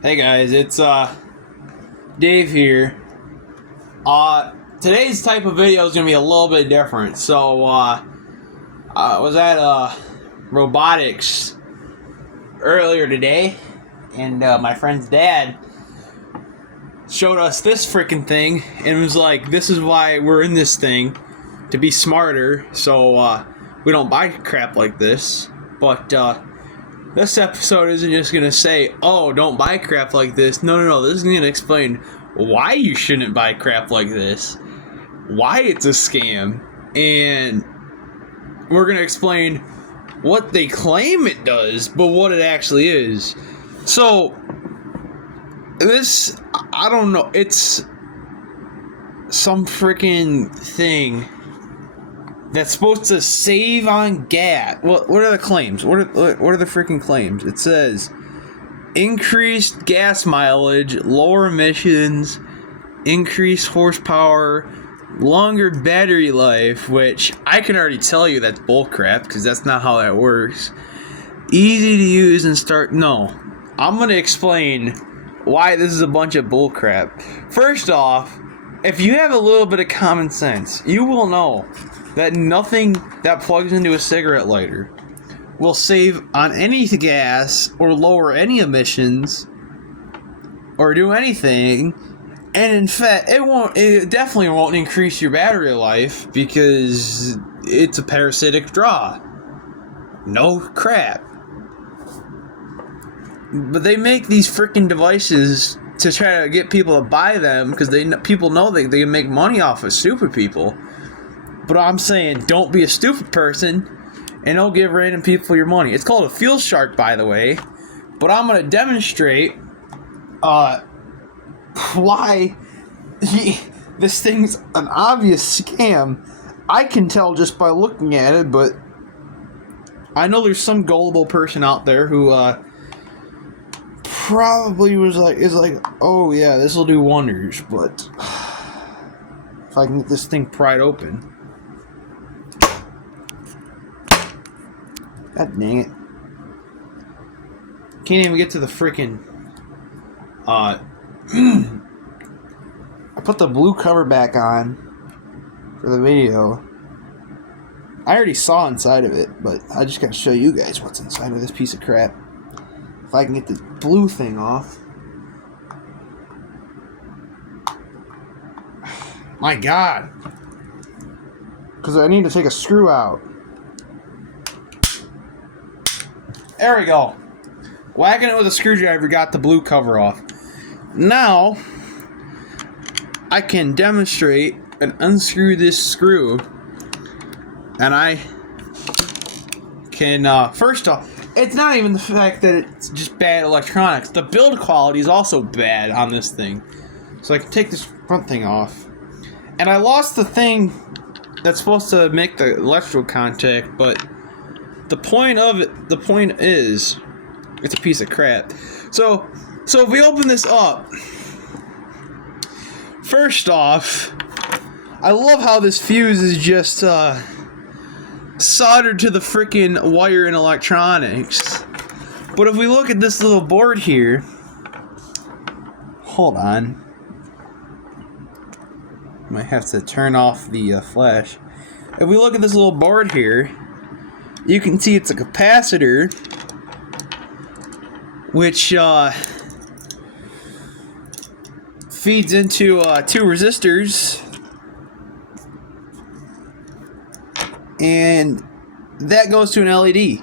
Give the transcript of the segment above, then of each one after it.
Hey guys, it's Dave here. Today's type of video is gonna be a little bit different. So I was at robotics earlier today, and my friend's dad showed us this freaking thing and was like, "This is why we're in this thing, to be smarter, so we don't buy crap like this." But this episode isn't just gonna say, "Oh, don't buy crap like this." No. This is gonna explain why you shouldn't buy crap like this, why it's a scam, and we're gonna explain what they claim it does, but what it actually is. So, this, I don't know, it's some freaking thing that's supposed to save on gas. What are the claims? What are the freaking claims? It says increased gas mileage, lower emissions, increased horsepower, longer battery life, which I can already tell you that's bullcrap because that's not how that works. Easy to use and start. No, I'm gonna explain why this is a bunch of bullcrap. First off, if you have a little bit of common sense, you will know that nothing that plugs into a cigarette lighter will save on any gas or lower any emissions or do anything. And in fact, it definitely won't increase your battery life because it's a parasitic draw. No crap. But they make these freaking devices to try to get people to buy them because people know they can make money off of stupid people. But I'm saying, don't be a stupid person and don't give random people your money. It's called a fuel shark, by the way. But I'm going to demonstrate why this thing's an obvious scam. I can tell just by looking at it, but I know there's some gullible person out there who probably is like, oh yeah, this will do wonders. But if I can get this thing pried open. God dang it. Can't even get to the freaking I put the blue cover back on for the video. I already saw inside of it, but I just gotta show you guys what's inside of this piece of crap. If I can get the blue thing off. My God. Because I need to take a screw out. There we go. Whacking it with a screwdriver got the blue cover off. Now, I can demonstrate and unscrew this screw. And I can, first off, it's not even the fact that it's just bad electronics. The build quality is also bad on this thing. So I can take this front thing off. And I lost the thing that's supposed to make the electrical contact, but the point is, it's a piece of crap. So if we open this up, first off, I love how this fuse is just soldered to the freaking wire in electronics. But if we look at this little board here, hold on, might have to turn off the flash. If we look at this little board here, you can see it's a capacitor, which feeds into two resistors, and that goes to an LED.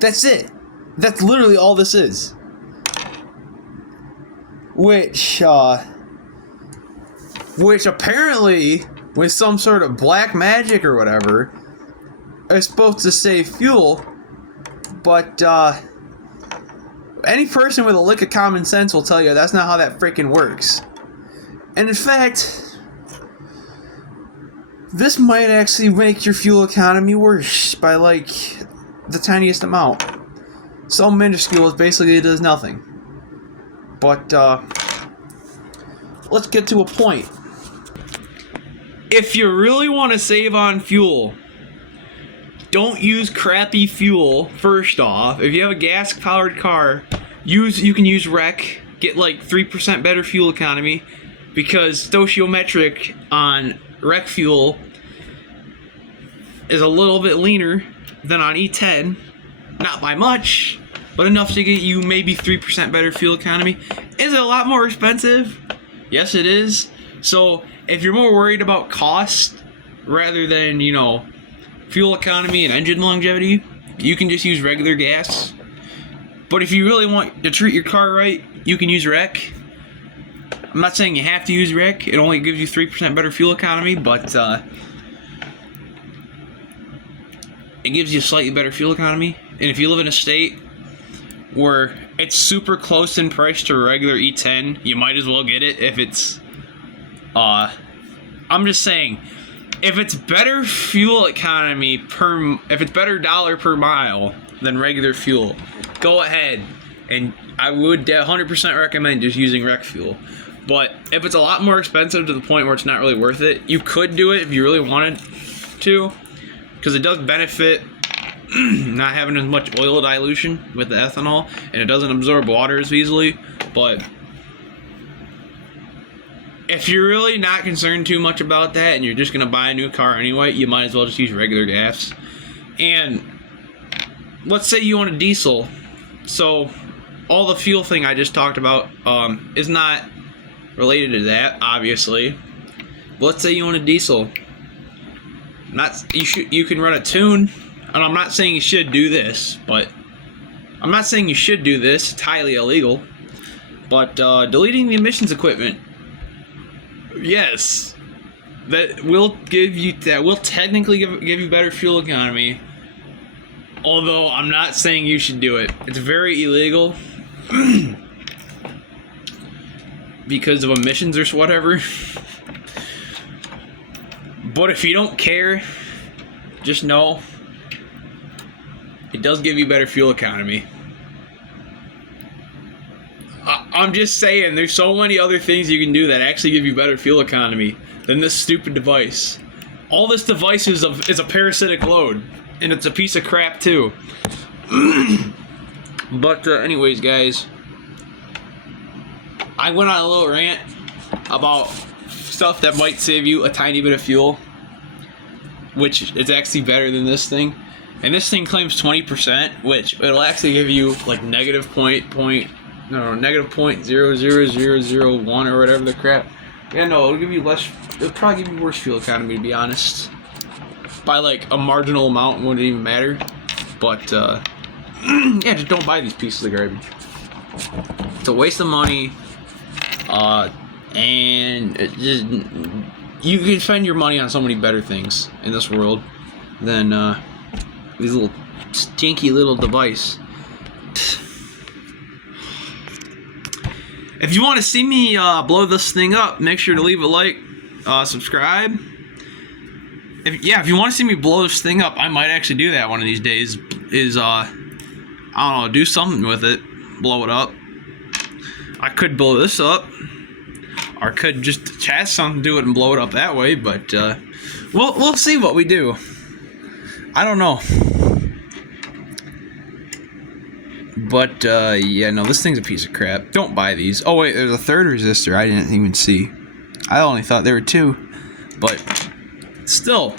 That's it. That's literally all this is. Which apparently, with some sort of black magic or whatever, is supposed to save fuel, but any person with a lick of common sense will tell you that's not how that freaking works. And in fact, this might actually make your fuel economy worse by like the tiniest amount. So minuscule, it basically does nothing. But let's get to a point. If you really want to save on fuel, don't use crappy fuel, first off. If you have a gas-powered car, You can use rec, get like 3% better fuel economy, because stoichiometric on rec fuel is a little bit leaner than on E10. Not by much, but enough to get you maybe 3% better fuel economy. Is it a lot more expensive? Yes, it is. So if you're more worried about cost rather than, you know, fuel economy and engine longevity, you can just use regular gas. But if you really want to treat your car right, you can use rec. I'm not saying you have to use rec. It only gives you 3% better fuel economy, but it gives you slightly better fuel economy. And if you live in a state where it's super close in price to regular E10, you might as well get it if it's I'm just saying, if it's better fuel economy if it's better dollar per mile than regular fuel, go ahead. And I would 100% recommend just using rec fuel. But if it's a lot more expensive to the point where it's not really worth it, you could do it if you really wanted to, because it does benefit not having as much oil dilution with the ethanol, and it doesn't absorb water as easily. But if you're really not concerned too much about that and you're just going to buy a new car anyway, you might as well just use regular gas. And let's say you want a diesel. So all the fuel thing I just talked about is not related to that, obviously. But let's say you want a diesel. You can run a tune, and I'm not saying you should do this, but I'm not saying you should do this. It's highly illegal. But deleting the emissions equipment, yes, that will technically give you better fuel economy. Although I'm not saying you should do it. It's very illegal because of emissions or whatever. But if you don't care, just know it does give you better fuel economy. I'm just saying, there's so many other things you can do that actually give you better fuel economy than this stupid device. All this device is a parasitic load, and it's a piece of crap too. But anyways, guys, I went on a little rant about stuff that might save you a tiny bit of fuel, which is actually better than this thing. And this thing claims 20%, which it'll actually give you like negative .00001 or whatever the crap. Yeah, no, it'll give you less. It'll probably give you worse fuel economy, to be honest. By like a marginal amount, wouldn't even matter. But yeah, just don't buy these pieces of garbage. It's a waste of money. And it just, you can spend your money on so many better things in this world than these little stinky little device. If you want to see me blow this thing up, make sure to leave a like, subscribe. If you want to see me blow this thing up, I might actually do that one of these days. I don't know, do something with it, blow it up. I could blow this up, or could just attach something to it and blow it up that way. But we'll see what we do. I don't know. But yeah, no, this thing's a piece of crap. Don't buy these. Oh wait, there's a third resistor I didn't even see. I only thought there were two. But still,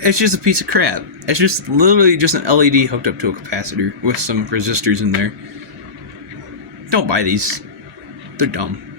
it's just a piece of crap. It's just literally just an LED hooked up to a capacitor with some resistors in there. Don't buy these. They're dumb.